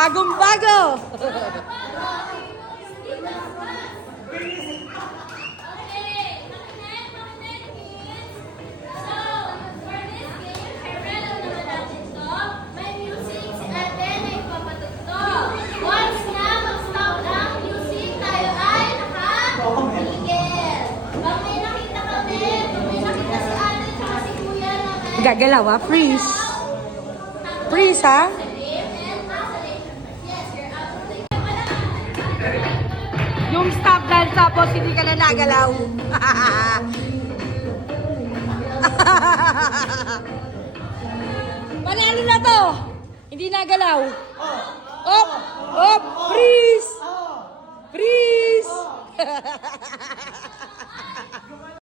Bagong-bago! Gagalaw ha? Freeze. Freeze ha? Yung stop dance tapos hindi ka na nagalaw. Panalo na to. Hindi nagalaw. Op! Op! Freeze! Freeze!